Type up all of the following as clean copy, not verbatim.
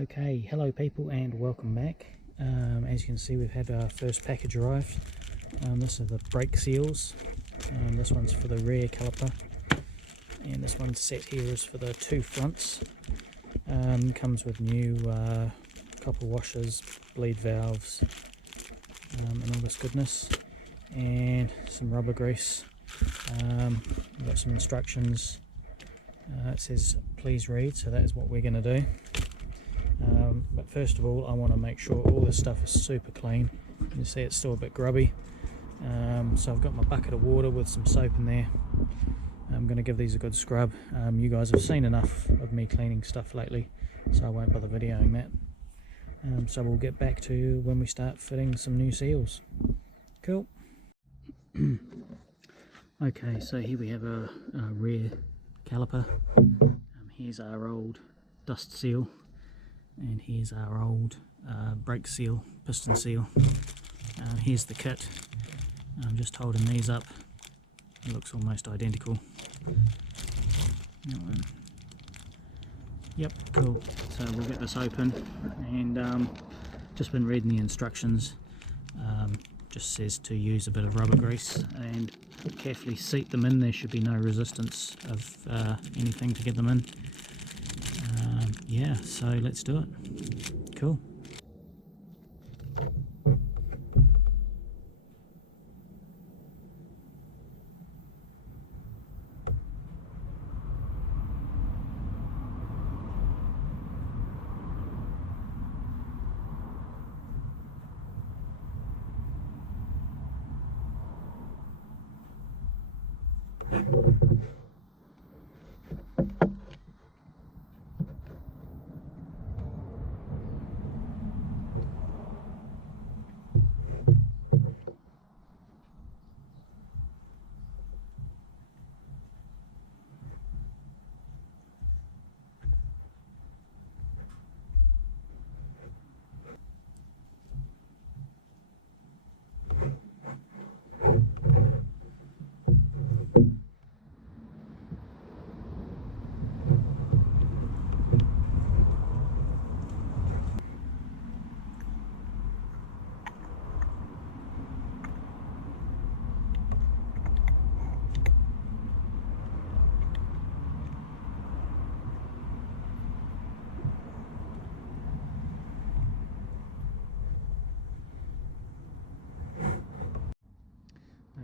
Okay, hello people and welcome back. As you can see, we've had our first package arrive. This are the brake seals. This one's for the rear caliper, and this one set here is for the two fronts. Comes with new copper washers, bleed valves, and all this goodness, and some rubber grease. We've got some instructions. It says please read, so that is what we're going to do. But first of all, I want to make sure all this stuff is super clean. You can see it's still a bit grubby. So I've got my bucket of water with some soap in there. I'm going to give these a good scrub. You guys have seen enough of me cleaning stuff lately, so I won't bother videoing that. So we'll get back to when we start fitting some new seals. Cool. Okay, so here we have a rear caliper. Here's our old dust seal, and here's our old brake seal, piston seal. Here's the kit. I'm just holding these up. It looks almost identical. Yep, cool. So we'll get this open, and just been reading the instructions. Just says to use a bit of rubber grease and carefully seat them in. There should be no resistance of anything to get them in. Yeah, so let's do it. Cool.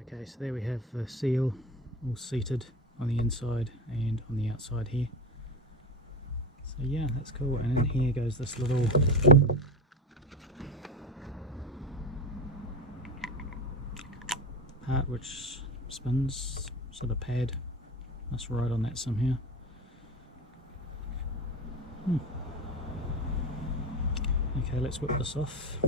Okay, so there we have the seal all seated on the inside and on the outside here. So yeah, that's cool. And in here goes this little part which spins, so the pad must ride on that somehow. Okay, let's whip this off.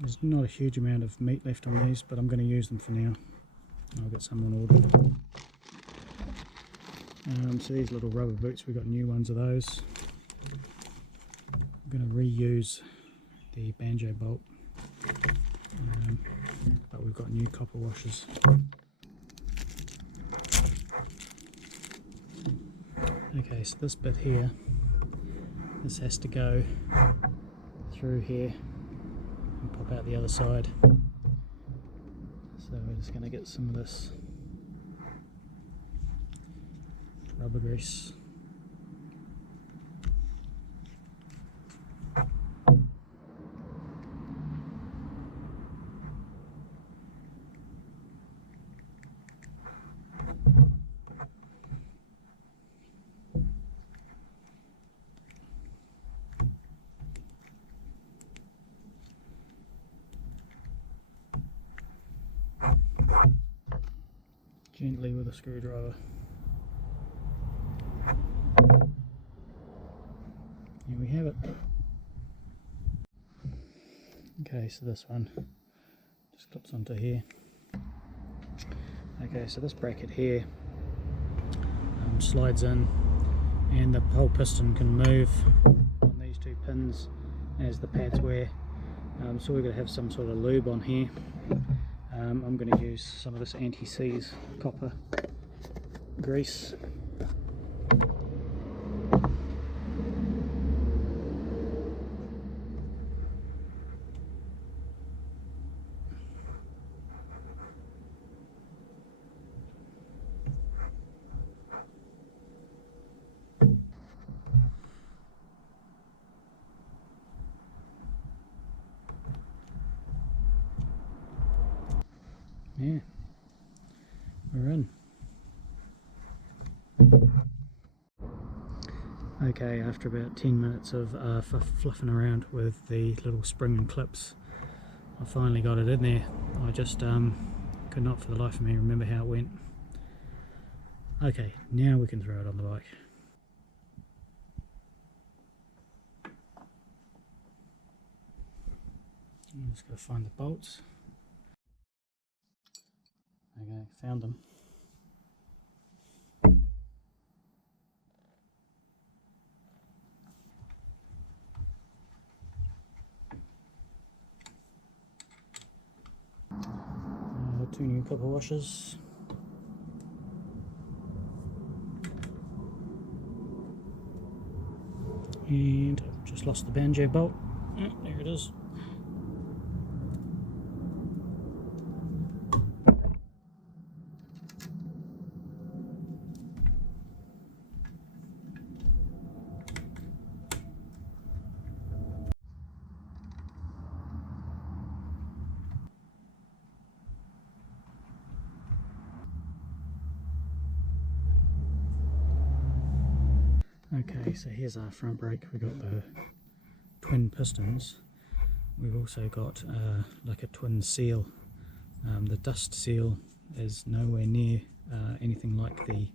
There's not a huge amount of meat left on these, but I'm going to use them for now. I'll get some on order. So these little rubber boots, we've got new ones of those. I'm going to reuse the Banjo Bolt, but we've got new copper washers. Okay, so this bit here, this has to go through here and pop out the other side. So we're just going to get some of this rubber grease. Gently with a screwdriver. Here we have it. Okay, so this one just clips onto here. Okay, so this bracket here bolt slides in and the whole piston can move on these two pins as the pads wear. So we're going to have some sort of lube on here. I'm going to use some of this anti-seize copper grease. Yeah, we're in. Okay, after about 10 minutes of fluffing around with the little spring and clips, I finally got it in there. I just could not for the life of me remember how it went. Okay, now we can throw it on the bike. I'm just going to find the bolts. Okay, found them. Two new copper washers. And I've just lost the Banjo Bolt. Oh, there it is. Okay, so here's our front brake. We've got the twin pistons. We've also got like a twin seal. The dust seal is nowhere near anything like the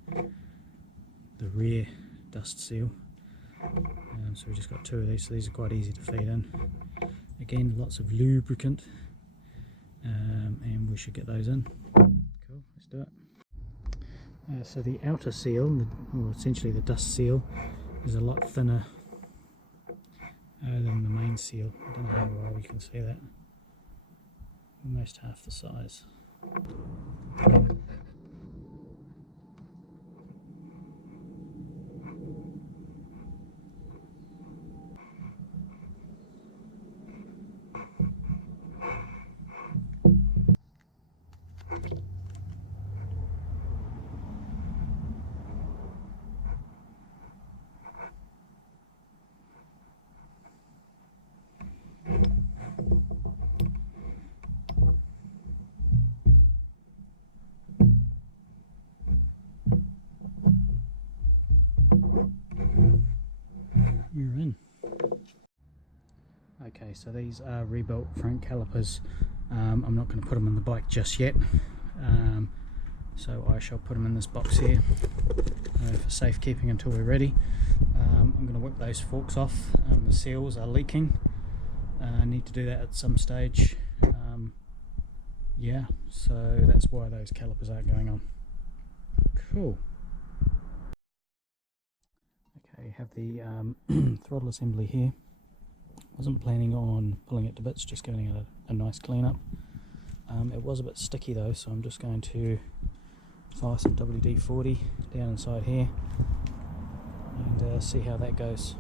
rear dust seal. So we've just got two of these, so these are quite easy to feed in. Again, lots of lubricant, and we should get those in. Cool, let's do it. So the outer seal, or essentially the dust seal, is a lot thinner than the main seal. I don't know how well you can see that. Almost half the size. We're in. Okay, so these are rebuilt front calipers. I'm not going to put them on the bike just yet, so I shall put them in this box here for safekeeping until we're ready. I'm going to whip those forks off. The seals are leaking. I need to do that at some stage. Yeah, so that's why those calipers aren't going on. Cool. Okay, have the throttle assembly here. Wasn't planning on pulling it to bits, just giving it a nice clean up. It was a bit sticky though, so I'm just going to fire some WD-40 down inside here and see how that goes.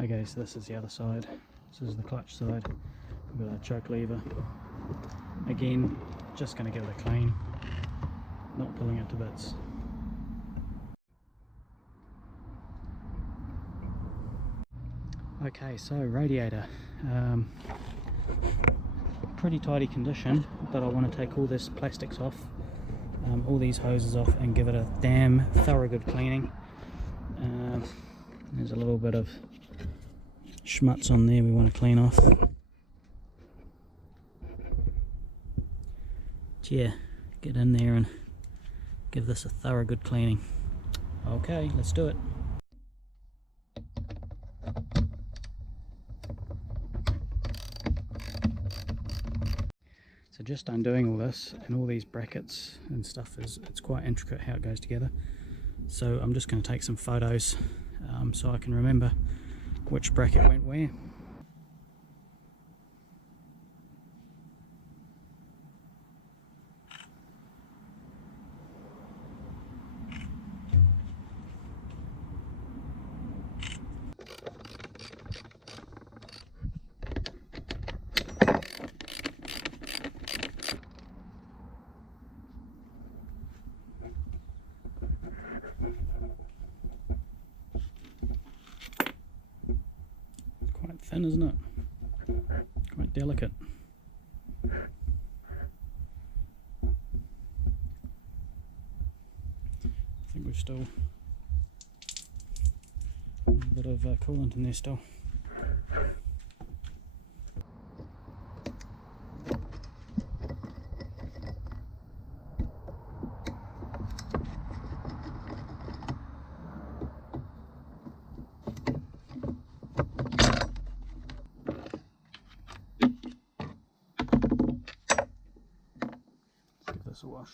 Okay, so this is the other side. This is the clutch side. We've got our choke lever. Again, just going to give it a clean, not pulling it to bits. Okay, so radiator. pretty tidy condition, but I want to take all this plastics off, all these hoses off, and give it a damn thorough good cleaning. There's a little bit of schmutz on there we want to clean off. Yeah, get in there and give this a thorough good cleaning. Okay, let's do it. So just undoing all this and all these brackets and stuff, it's quite intricate how it goes together. So I'm just going to take some photos so I can remember which bracket went where. Thin, isn't it? Quite delicate. I think we've still a bit of coolant in there still. Give this a wash.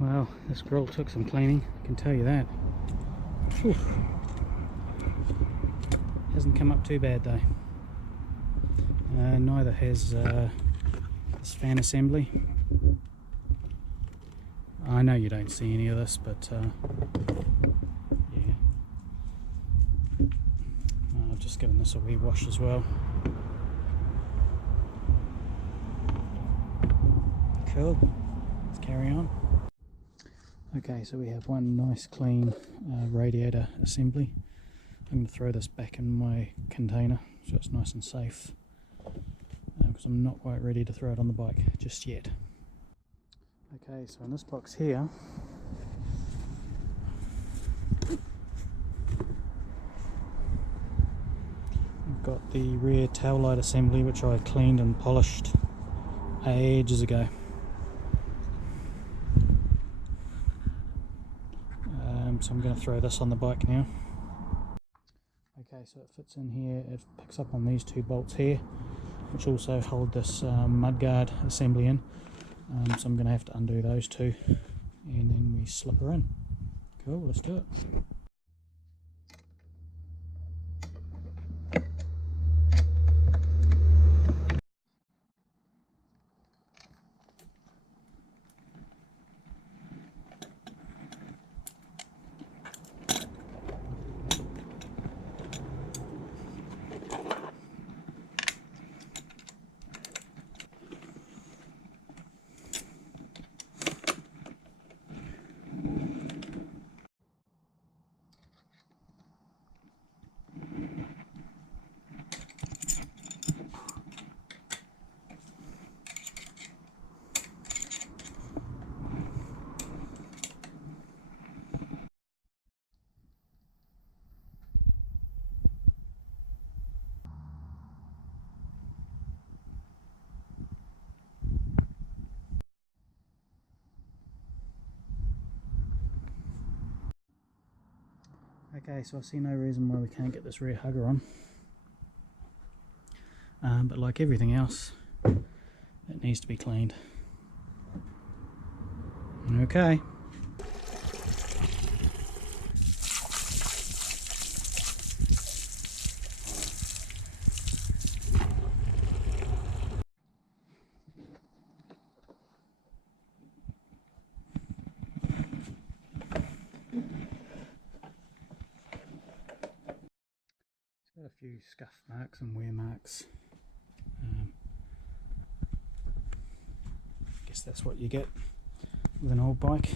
Well, this grill took some cleaning, I can tell you that. Whew. Hasn't come up too bad though. Neither has this fan assembly. I know you don't see any of this, but yeah. I've just given this a wee wash as well. Cool, let's carry on. Okay, so we have one nice clean radiator assembly. I'm going to throw this back in my container so it's nice and safe, because I'm not quite ready to throw it on the bike just yet. Okay, so in this box here I've got the rear taillight assembly, which I cleaned and polished ages ago. So I'm going to throw this on the bike now. Okay, so it fits in here, it picks up on these two bolts here, which also hold this mudguard assembly in. So I'm going to have to undo those two, and then we slip her in. Cool, let's do it. Okay, so I see no reason why we can't get this rear hugger on, but like everything else, it needs to be cleaned. Okay. few scuff marks and wear marks. Guess that's what you get with an old bike.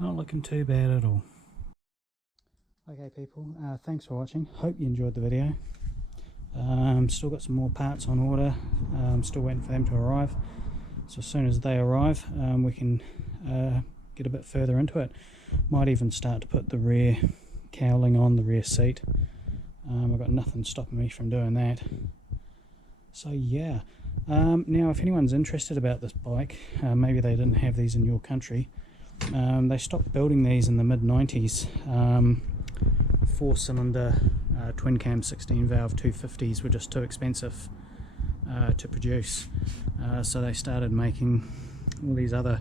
Not looking too bad at all. Okay people, thanks for watching. Hope you enjoyed the video. Still got some more parts on order. Still waiting for them to arrive. So as soon as they arrive, we can get a bit further into it. Might even start to put the rear cowling on the rear seat. I've got nothing stopping me from doing that. So yeah. Now if anyone's interested about this bike, maybe they didn't have these in your country. They stopped building these in the mid-90s. 4-cylinder twin cam 16 valve 250s were just too expensive to produce, so they started making all these other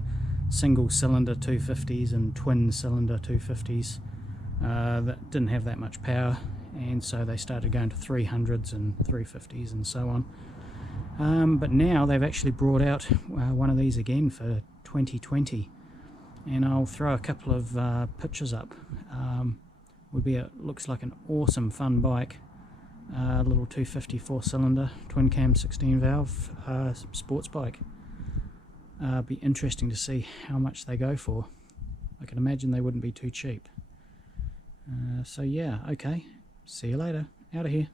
single cylinder 250s and twin cylinder 250s that didn't have that much power, and so they started going to 300s and 350s and so on. But now they've actually brought out one of these again for 2020. And I'll throw a couple of pictures up. Looks like an awesome fun bike. Little 250 4-cylinder twin cam 16 valve sports bike. Be interesting to see how much they go for. I can imagine they wouldn't be too cheap. So yeah, okay. See you later. Out of here.